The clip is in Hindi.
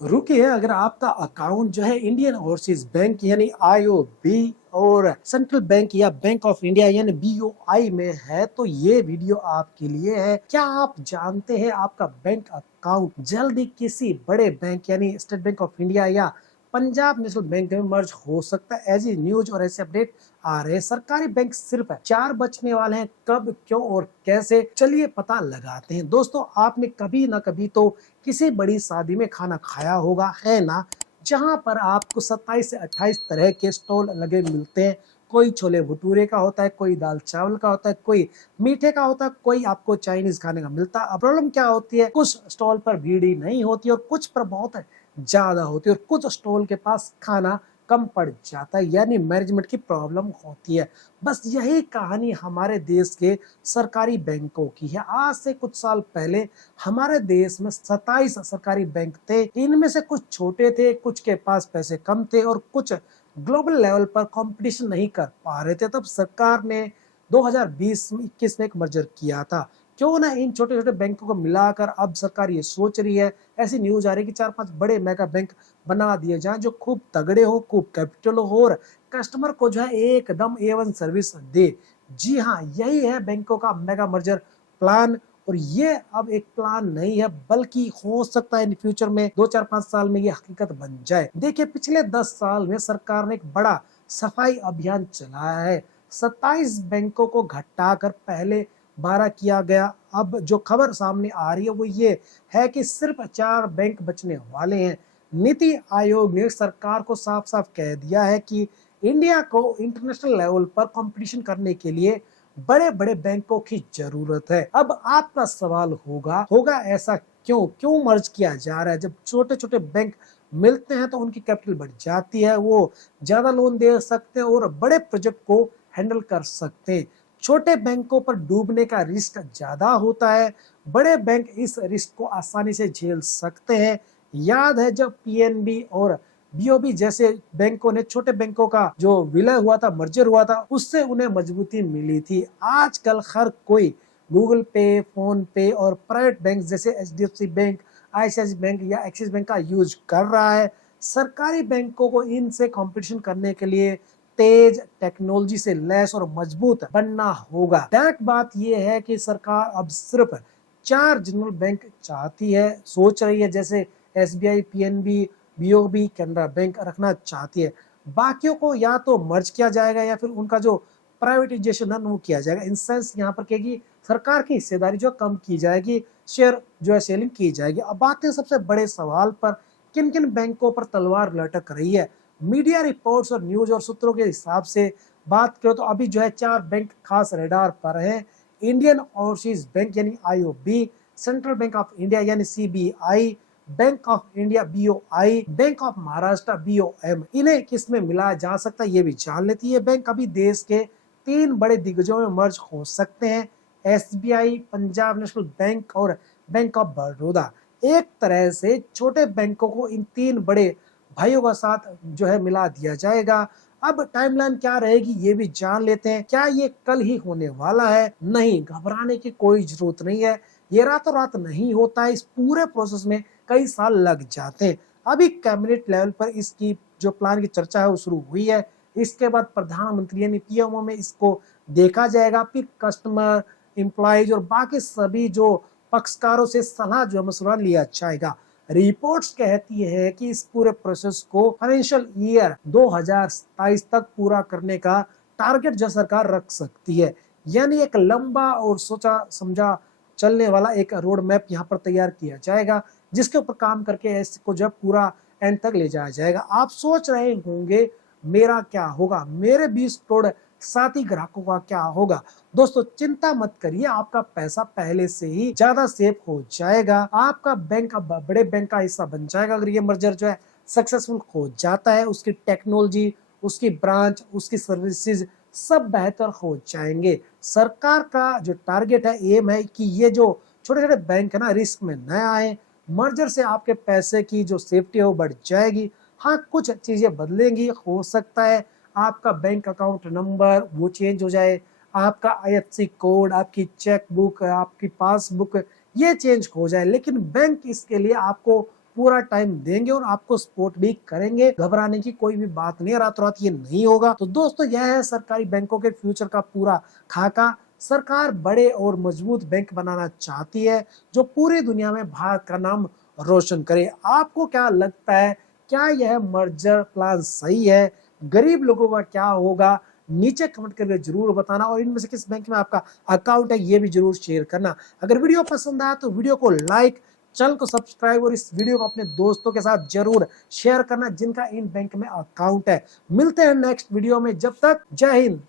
रुकिए, अगर आपका अकाउंट जो है इंडियन ओवरसीज बैंक यानी आईओबी और सेंट्रल बैंक या बैंक ऑफ इंडिया यानी बीओआई में है तो ये वीडियो आपके लिए है। क्या आप जानते हैं आपका बैंक अकाउंट जल्द ही किसी बड़े बैंक यानी स्टेट बैंक ऑफ इंडिया या पंजाब नेशनल बैंक में मर्ज हो सकता है। ऐसी न्यूज और ऐसे अपडेट आ रहे हैं। सरकारी बैंक सिर्फ 4 बचने वाले हैं, कब, क्यों और कैसे, चलिए पता लगाते हैं। दोस्तों, आपने कभी ना कभी तो किसी बड़ी शादी में खाना खाया होगा, है ना, जहां पर आपको 27 से 28 तरह के स्टॉल लगे मिलते हैं। कोई छोले भटूरे का होता है, कोई दाल चावल का होता है, कोई मीठे का होता है, कोई आपको चाइनीज खाने का मिलता है। अब प्रॉब्लम क्या होती है, कुछ स्टॉल पर भीड़ ही नहीं होती और कुछ पर बहुत ज्यादा होती है और कुछ स्टॉल के पास खाना कम पड़ जाता है, यानी मैनेजमेंट की प्रॉब्लम होती है। बस यही कहानी हमारे देश के सरकारी बैंकों की है। आज से कुछ साल पहले हमारे देश में 27 सरकारी बैंक थे। इनमें से कुछ छोटे थे, कुछ के पास पैसे कम थे और कुछ ग्लोबल लेवल पर कंपटीशन नहीं कर पा रहे थे। तब सरकार ने 2020-21 में एक मर्जर किया था। क्यों ना इन छोटे छोटे बैंकों को मिलाकर अब सरकार ये सोच रही है, ऐसी न्यूज आ रही है कि 4-5 बड़े मेगा बैंक बना दिए जाएं जो खूब तगड़े हो, खूब कैपिटल हो और कस्टमर को जो है एकदम A1 सर्विस दे। जी हाँ, यही है बैंकों का मेगा मर्जर प्लान। और ये अब एक प्लान नहीं है, बल्कि हो सकता है इन फ्यूचर में 2-4-5 साल में ये हकीकत बन जाए। देखिए, पिछले 10 साल में सरकार ने एक बड़ा सफाई अभियान चलाया है। 27 बैंकों को घटाकर पहले 12 किया गया। अब जो खबर सामने आ रही है वो ये है कि सिर्फ 4 बैंक बचने वाले हैं। नीति आयोग ने सरकार को साफ साफ कह दिया है कि इंडिया को इंटरनेशनल लेवल पर कंपटीशन करने के लिए बड़े बड़े बैंकों की जरूरत है। अब आपका सवाल होगा ऐसा क्यों क्यों मर्ज किया जा रहा है? जब छोटे छोटे बैंक मिलते हैं तो उनकी कैपिटल बढ़ जाती है, वो ज्यादा लोन दे सकते हैं और बड़े प्रोजेक्ट को हैंडल कर सकते हैं। छोटे बैंकों पर डूबने का रिस्क ज्यादा होता है, बड़े बैंक इस रिस्क को आसानी से झेल सकते हैं। याद है जब पीएनबी और बीओबी जैसे बैंकों ने छोटे बैंकों का जो विलय हुआ था, मर्जर हुआ था, उससे उन्हें मजबूती मिली थी। आजकल हर कोई गूगल पे, फोन पे और प्राइवेट बैंक जैसे एचडीएफसी बैंक, आईसीआईसीआई बैंक या एक्सिस बैंक का यूज कर रहा है। सरकारी बैंकों को इनसे कंपटीशन करने के लिए तेज टेक्नोलॉजी से लैस और मजबूत बनना होगा। डायरेक्ट बात यह है कि सरकार अब सिर्फ 4 जनरल बैंक चाहती है, सोच रही है, जैसे SBI, PNB, BOB, Canara bank रखना चाहती है। बाकियों को या तो मर्ज किया जाएगा या फिर उनका जो प्राइवेटाइजेशन है वो किया जाएगा। इन सेंस यहाँ पर कहेगी सरकार की हिस्सेदारी जो कम की जाएगी, शेयर जो है सेलिंग की जाएगी। अब बात है सबसे बड़े सवाल पर, किन किन बैंकों पर तलवार लटक रही है। मीडिया रिपोर्ट्स और न्यूज और सूत्रों के हिसाब से बात करो तो अभी जो है 4 बैंक खास रडार पर है। इंडियन ओवरसीज बैंक यानी IOB, Central Bank of India यानी CBI, Bank of India BOI, Bank of Maharashtra BOM. इन्हें किस में मिलाया जा सकता है ये भी जान लेती है। बैंक अभी देश के 3 बड़े दिग्गजों में मर्ज हो सकते हैं, एसबीआई, पंजाब नेशनल बैंक और बैंक ऑफ बड़ौदा। एक तरह से छोटे बैंकों को इन 3 बड़े भाइयों का साथ जो है मिला दिया जाएगा। अब टाइमलाइन क्या रहेगी ये भी जान लेते हैं। क्या ये कल ही होने वाला है? नहीं, घबराने की कोई जरूरत नहीं है। ये रातों रात नहीं होता है। इस पूरे प्रोसेस में कई साल लग जाते हैं। अभी कैबिनेट लेवल पर इसकी जो प्लान की चर्चा है वो शुरू हुई है। इसके बाद प्रधानमंत्री यानी पीएमओ में इसको देखा जाएगा, फिर कस्टमर, एम्प्लॉइज और बाकी सभी जो पक्षकारों से सलाह जो मशवरा लिया जाएगा। रिपोर्ट्स कहती है कि इस पूरे प्रोसेस को फाइनेंशियल ईयर 2027 तक पूरा करने का टारगेट जो सरकार रख सकती है। यानी एक लंबा और सोचा समझा चलने वाला एक रोड मैप यहाँ पर तैयार किया जाएगा, जिसके ऊपर काम करके इसको जब पूरा एंड तक ले जाया जाएगा। आप सोच रहे होंगे मेरा क्या होगा, मेरे 20 करोड़ साथी ग्राहकों का क्या होगा? दोस्तों, चिंता मत करिए, आपका पैसा पहले से ही ज्यादा सेफ हो जाएगा। आपका बैंक अब बड़े बैंक का हिस्सा बन जाएगा अगर ये मर्जर जो है सक्सेसफुल हो जाता है। उसकी टेक्नोलॉजी, उसकी ब्रांच, उसकी सर्विसेज सब बेहतर हो जाएंगे। सरकार का जो टारगेट है, एम है कि ये जो छोटे छोटे बैंक है ना, रिस्क में न आए। मर्जर से आपके पैसे की जो सेफ्टी है वो बढ़ जाएगी। हाँ, कुछ चीजें बदलेंगी। हो सकता है आपका बैंक अकाउंट नंबर वो चेंज हो जाए, आपका आईएफएससी कोड, आपकी चेक बुक, आपकी पासबुक ये चेंज हो जाए, लेकिन बैंक इसके लिए आपको पूरा टाइम देंगे और आपको सपोर्ट भी करेंगे। घबराने की कोई भी बात नहीं है, रातों रात ये नहीं होगा। तो दोस्तों यह है सरकारी बैंकों के फ्यूचर का पूरा खाका। सरकार बड़े और मजबूत बैंक बनाना चाहती है जो पूरी दुनिया में भारत का नाम रोशन करे। आपको क्या लगता है, क्या यह मर्जर प्लान सही है? गरीब लोगों का क्या होगा? नीचे कमेंट करके जरूर बताना और इनमें से किस बैंक में आपका अकाउंट है ये भी जरूर शेयर करना। अगर वीडियो पसंद आया तो वीडियो को लाइक, चैनल को सब्सक्राइब और इस वीडियो को अपने दोस्तों के साथ जरूर शेयर करना जिनका इन बैंक में अकाउंट है। मिलते हैं नेक्स्ट वीडियो में, जब तक जय हिंद।